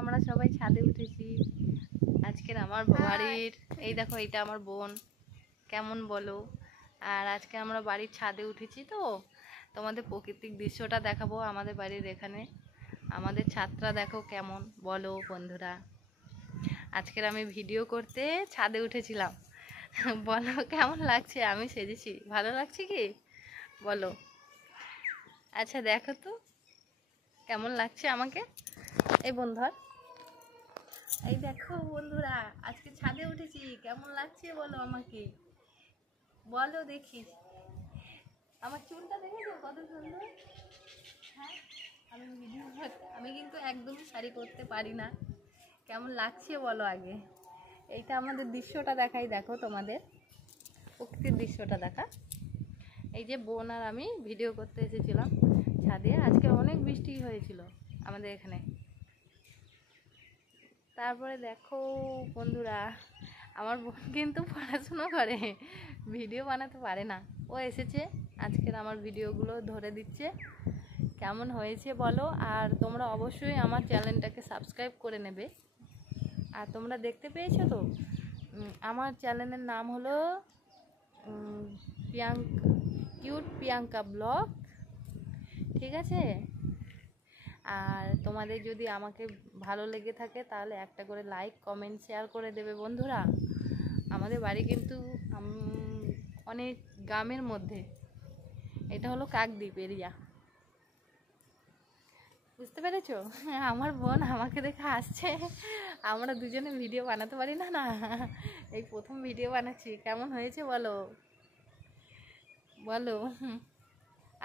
আমরা সবাই ছাদে উঠেছি আজকের আমার বাড়ির। এই দেখো, এটা আমার বোন, কেমন বলো। আর আজকে আমরা বাড়ির ছাদে উঠেছি, তো তোমাদের প্রাকৃতিক দৃশ্যটা দেখাবো। আমাদের বাড়ির এখানে আমাদের ছাদটা দেখো কেমন, বলো বন্ধুরা। আজকের আমি ভিডিও করতে ছাদে উঠেছিলাম। বলো কেমন লাগছে, আমি সেজেছি, ভালো লাগছে কি বলো। আচ্ছা দেখো তো কেমন লাগছে আমাকে। এই বন্ধুরা, এই দেখো বন্ধুরা, আজকে ছাদে উঠেছি, কেমন লাগছে বলো আমাকে, বলো দেখি। আমার চুলটা দেখেছো কত সুন্দর। হ্যাঁ, আমি কিন্তু একদমই শাড়ি করতে পারি না। কেমন লাগছে বলো আগে। এইটা আমাদের দৃশ্যটা দেখাই, দেখো তোমাদের প্রকৃতির দৃশ্যটা দেখা। এই যে বোন আর আমি ভিডিও করতে এসেছিলাম ছাদে। আজকে অনেক বৃষ্টি হয়েছিল আমাদের এখানে। তারপরে দেখো বন্ধুরা, আমার বোন কিন্তু পড়াশুনো করে, ভিডিও বানাতে পারে না। ও এসেছে আজকের আমার ভিডিওগুলো ধরে দিচ্ছে, কেমন হয়েছে বলো। আর তোমরা অবশ্যই আমার চ্যানেলটাকে সাবস্ক্রাইব করে নেবে। আর তোমরা দেখতে পেয়েছো তো, আমার চ্যানেলের নাম হলো প্রিয়াঙ্কা ব্লগ, ঠিক আছে। আর তোমাদের যদি আমাকে ভালো লেগে থাকে তাহলে একটা করে লাইক, কমেন্ট, শেয়ার করে দেবে বন্ধুরা। আমাদের বাড়ি কিন্তু অনেক গ্রামের মধ্যে। এটা হলো কাকদ্বীপ এরিয়া, বুঝতে পেরেছো। আমার বোন আমাকে দেখে আসছে, আমরা দুজনে ভিডিও বানাতে পারি না না, এই প্রথম ভিডিও বানাচ্ছি। কেমন হয়েছে বলো বলো।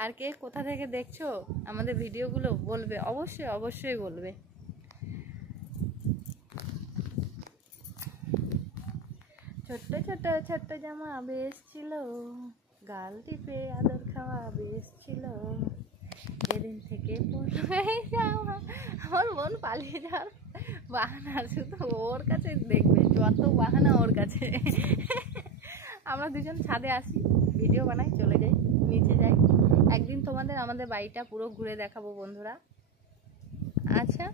আর কে কোথা থেকে দেখছো আমাদের ভিডিওগুলো বলবে, অবশ্যই অবশ্যই বলবে। ছোট্ট ছোট্ট ছোট্ট জামা বেশ ছিল, গাল টিপে আদর খাওয়া বেশ ছিল, যেদিন থেকে আমার বোন পালিয়ে যাওয়ার বাহানা, শুধু ওর কাছে দেখবে, যত বাহানা ওর কাছে। আমরা দুজন ছাদে আসি, ভিডিও বানাই, চলে যাই, নিচে যাই। একদিন তোমাদের আমাদের বাড়িটা পুরো ঘুরে দেখাবো বন্ধুরা। আচ্ছা।